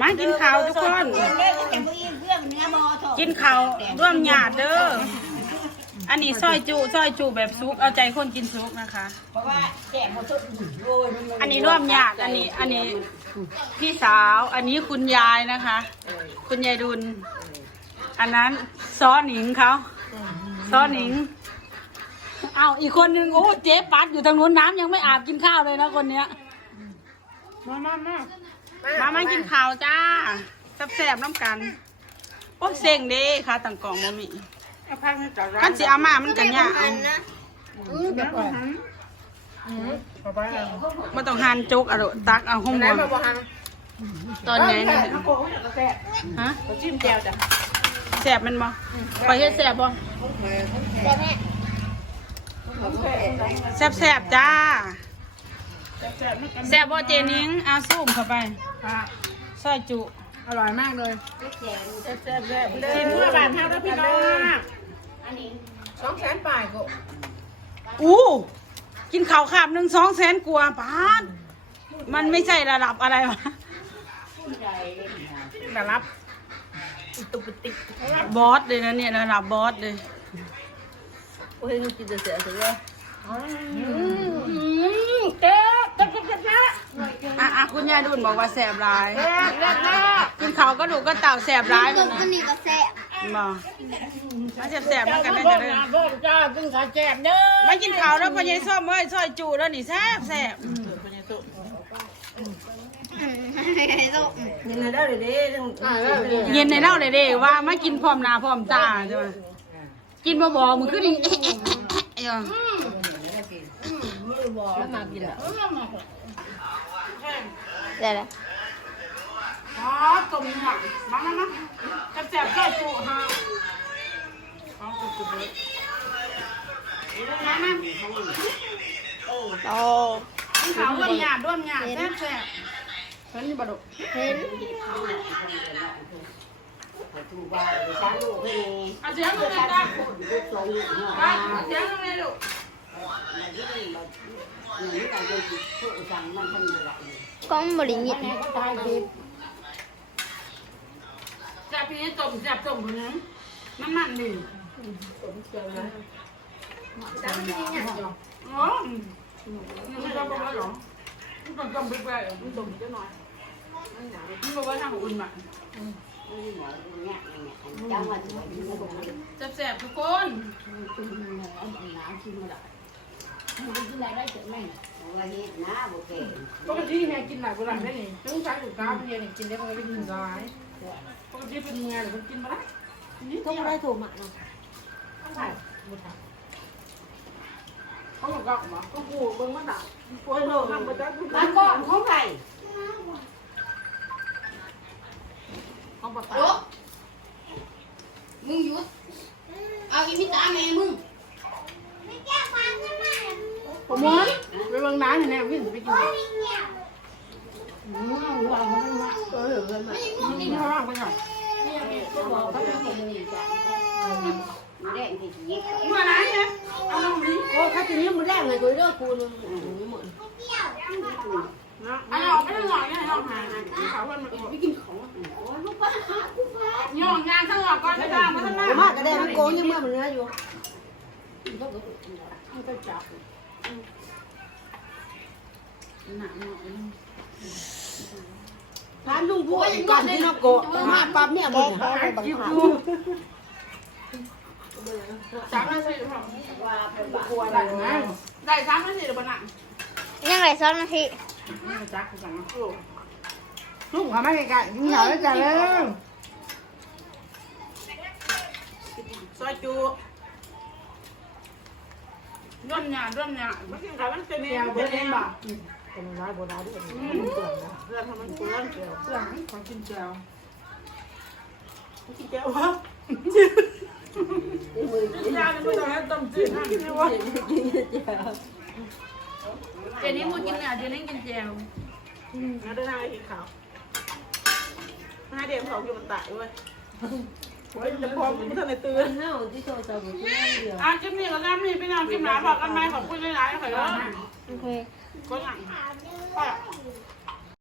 มากินข้าวทุกคน กินข้าวร่วมญาติเด้อ อันนี้ซอยจุซอยจุแบบซุกเอาใจคนกินซุกนะคะ อันนี้ร่วมญาติอันนี้ อันนี้พี่สาว อันนี้คุณยายนะคะ คุณยายดุล อันนั้นซ้อหนิงเขาซ้อหนิง เอาอีกคนนึงโอ้เจ๊ปัดอยู่ทางนู้นน้ำยังไม่อาบกินข้าวเลยนะคนเนี้ย มามามามามากินข้าวจ้าแซ่บๆน้ำกัน โอ้เซ็งเด้ค่ะต่างกล่องบ่มีคันสิเอามามันกันยากเอาบ่ต้องหั่นจกอะโดดตักเอาห้องบ่ตอนไหนนี่ฮะจิ้มแจ่วจ้ะแซ่บแมันบ่คอยเฮ็ดแซ่บบ่แซ่บๆจ้า แซ่บบ่เจนิงเอาซูมเข้าไปซอยจุ อร่อยมากเลยกินเพื่อบานเท่าแล้วพี่น้องสองแสนปลายก็อู้กินข้าวขาบหนึ่งสองแสนกว่าปานมันไม่ใช่ระดับอะไรวะแต่รับตุกติกบอสเลยนะเนี่ยระดับ บอสเลยโอ้ยนี่กินแต่เสียเสียเจ๊เจ๊เจ๊เจ๊อะอะ คุณยายดุนบอกว่าแสบร้ายกินข้าวก็ดูกก็เต่าแสบร้ายต้มันมนะก็นี่ก็แซ่บบอกมาแสบแสบๆมันกันได้จะได้โอ้จ้าตึงขาแจ่มเด้อไม่กินข้าวแล้วพอยัยส้มเอ้ยซอยจูแล้วนี่แสบแสบไอ้ส้มยินดีได้เลยเด้ต้องเย็นในเล่าเลยเด้ว่ามากินพร้อมหน้าพร้อมตาใช่ไหมกินบ่บอกมึงขึ้นอีกเอ๊ะเอ๊ะเอ๊ะเอ๊ะแล้วมากินอะ เดี๋ยวนะอ๋อต้มหนักมามามาแสบแสบซอยจูฮะเอาจุดๆเลยมามาโอ้กินข้าวร่วมหยาดร่วมหยาดแซ่บแซ่บเห็นอยู่บ่ดุเห็นเอาเสียงลงเลยจ้าเอาเสียงลงเลยลูก กล้องบริญิตแซ่บพี่ต้มแซ่บต้มคนนึงมันมันดีอ๋อไม่ต้องบอกว่าหรอมันต้องต้มไปไปมันต้มจะหน่อยมันบอกว่าทำอุ่นมาแซ่บๆทุกคน ปกติแม่กินหลายคนหลังได้นี่ต้องใช้ถุงกาวเพียนี่กินได้มันก็เป็นหนึ่งร้อยปกติเป็นงานหรือมันกินมาได้ต้องได้ถูกหมักเนาะใช่เขาบอกก็หมาก็กูเบิ่งมันด่าโอ้ยโน่ทำประจักษ์ร้านก่อนของใครเขาบอกโอ้มึงหยุด เอาอีพิตาแม่มึง ผมมอนไปเบิ่งน้ำอยู่แน่วิ่งไปกินอืมวางมันมาเออเออมากินข้าวว่างไปหน่อยบอกเขาเป็นคนนี้จ้ะแดงที่ยิบเมื่อไหร่เนี่ยเอาลงนี้โอ้ข้าจะนี้มันแรกเลยกูเลือกกูนึงหมดนะเอาออกไม่ต้องหน่อยเนี่ยเอาหาเขาวันมันไปกินของโอ้ลูกป้าหาลูกป้าย่องยางทั้งหอกก่อนไม่ได้มาทั้งหน้าแต่มากก็ได้มันโกงยังเมื่อมันเนื้ออยู่มันก็จับ ร้านลุงพูดก่อนที่นกโกมาปั๊บเนี่ยบอกเขาไปบังคับสามนาทีพอว่าเป็นบ้ากลัวอะไรนะได้สามนาทีเดี๋ยวบันหนังยังไงซ้อนนาทีจักสั่งลุงเขาไม่ไกลๆยิงเขาแล้วจ้ะเลยซอยจู ร่วมหยาร่วมหยาไม่กินข้าวมันเป็นเมเดียวนูเบิ้เป็นลเองบ่เป็นร้ายโบราณด้วยเปื่อนนะเรื่องมันเปื้อนเกลียวเสื้อของกินเจียวกินเกลียววะยาเนี่ยไม่ต้องให้ต้มจืดนะนี่วะเจนี่มูกินเนี่ยเจนี่กินเจียวงั้นได้นายกินข้าวนายเดี๋ยวเขาอยู่บนตายเว้ย โอ้ยจะพอมันทันในตื่น เน่าที่โชว์จะบอกที่เดียวอะคลิปนี้ก็ได้มีพี่น้องคลิปหนาบอกกันไหมขอบคุณหลายๆขอบคุณโอเค คนหลัง